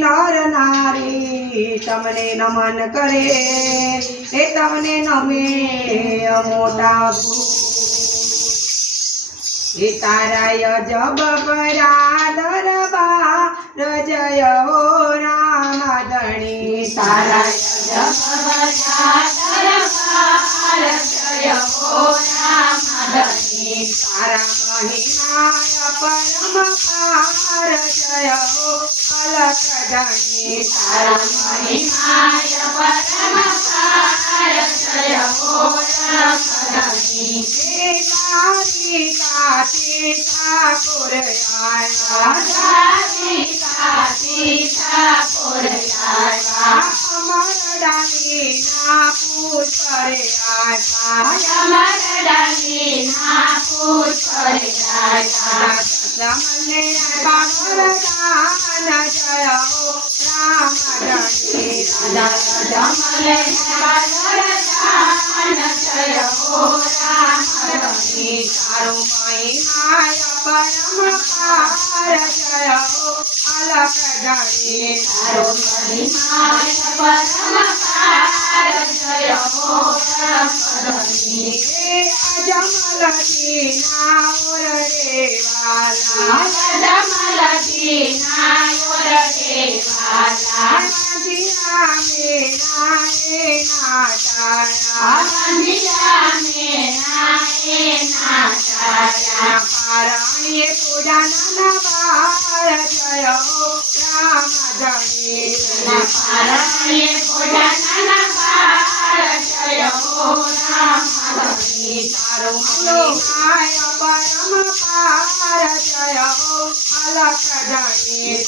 કરનારી તમને નમન કરે. એ તમને નમે મોટા એ તારાય જબ પરા દરબા રજય હો રામ ધણી તારાય તારા મહિમાય પરમ પાર જય અલક ધણી તારા હે તારી કાતી ઠાકોર આયા અમર ડાલી ના પુષ્પરે આયા રમણે બાબર દાન જય હો રામ ધણી રાજા તારો મહિમાય પરમ પાર જય હો અલક ધણી હે અજમલતી ના ઓર રે વાલા જીરા મેરા એ નાટાયા પારણીએ નાના બાર જય રામ ધણી તારો મહિમાય પરમ પાર જય હો અલક ધણી એ કંકુ કેરી પગલીઓ પાડી સુગંધી વાલે બે કૌતારે વાલો જાનો નહીં પાર જય હો રામ ધણી રામ મહિમાય પરમ પાર જય હો અલક ધણી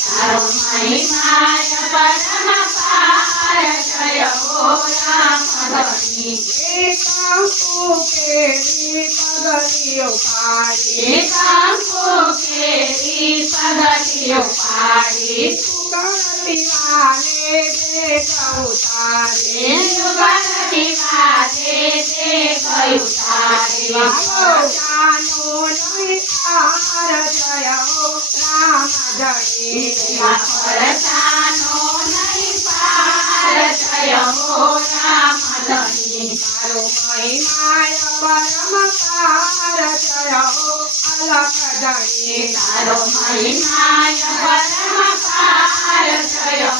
તારો મહિમાય પરમ પાર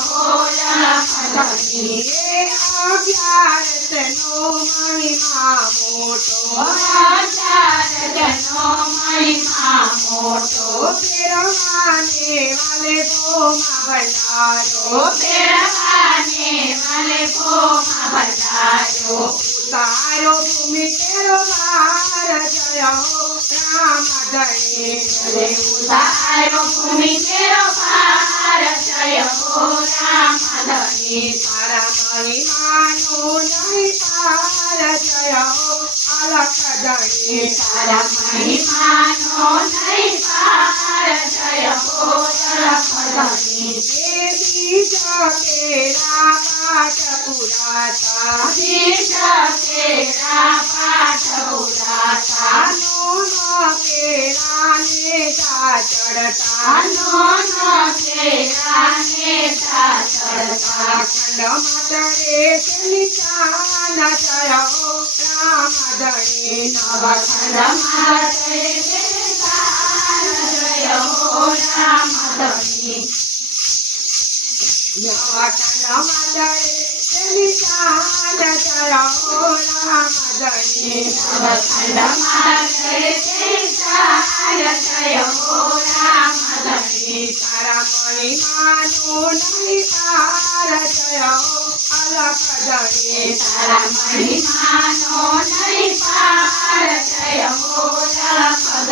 હો લખધણી એ અગિયાર તેનો મહિમા મોટો જનો મહિમા મોટો ફેરવાને વાલે ગોમા ભંડારો ફેરવાને વાલે ભોમાં ભજાયો તારો ભૂમિ તેરો ભાર જયો રામ ધણી ઉતારો ભૂમિ તેરો પાર જય હો રામ ધણી તારા મહિમાનો નહીં પાર જય હો અલક ધણી તારા મહિમાનો નહીં પાર જય હો લખધણી એ બીજ કેરા પાઠ પુરાતા કેરા જા ચડતા આનો નો કેરાને ચડતા ખંડ માતરે નિશાન જય રામ રામ ધણી નવખંડ માતરે નિશાન હો રામ હો રામ ધણી તારા મહિમાનો નહીં પાર જય હો અલક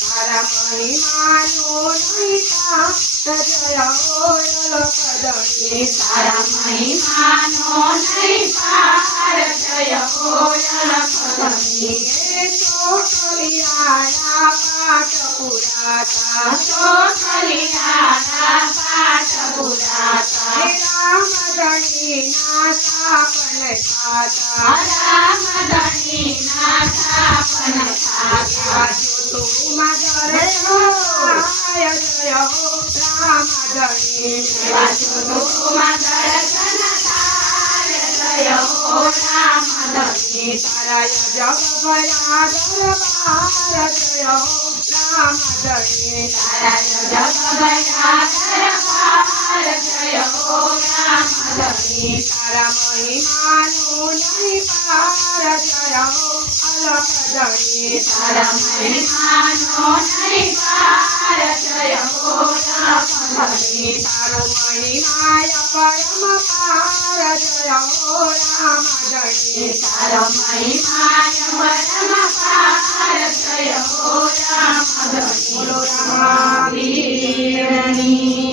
ધણી લીલા ઘોડે સવાર જય હો રામ ધણી તારા મહિમાનો નહીં પાર જય હો અલકદણી તારા મહિમાનો નહીં પાર જય હો લખધણી હે ચોકલિયાળા પાટ પુરાતા ચોખલિયાળા પાઠ પુરાતા રામધણીના સ્થાપન થાતા રામ સ્થાપન થાતા તુમાં મહિમાનું નહીં પાર થાય તારો મણી માયા પરમ પાર જય હો રામ જણી તારો મણી માયા પરમ પાર જય હો રામ જણી રામ